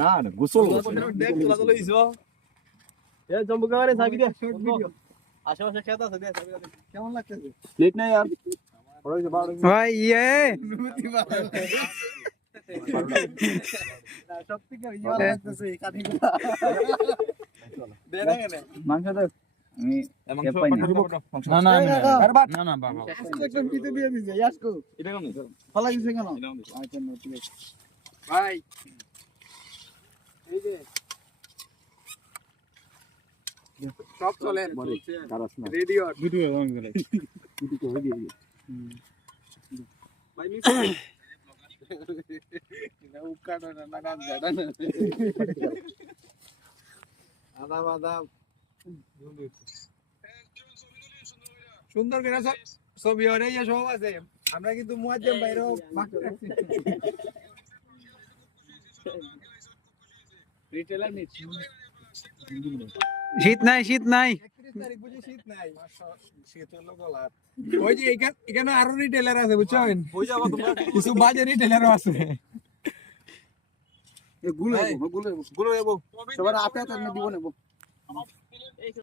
না না গোসল আশেপাশে খেত আছে দে কেমন লাগতেছে লেট নাই আর ভাই ইয়ে সব থেকে ভালো লাগতেছে এই কাঠিগুলো দে না কেন মাংস দাও আমি না না না না বাবা একটা পিতে দিয়ে দিছে ইয়াসকো এটা কেন ফালা দিছে কেন আচ্ছা না ঠিক আছে ভাই এই যে সব চলেন রেডি অর ভিডিও অন করে ভাই মিস না উকাড়ো না লাগান জাডা না আদা বাদা সুন্দর করে ছবি ওরে ইয়া সব আছে আমরা কিন্তু মুয়াজ্জম বাইরেও বাকি রাখছি রিটেলার নিচ্ছি শীত নাই 31 তারিখ বুঝি শীত নাই শীত হলো গলা ওই যে এখানে আরো রিটেলার আছে বুঝছেন হই যাবো তোমরা কিছু বাজে রিটেলারও আছে গুলো গুলো সবার আপে তো দিব নেব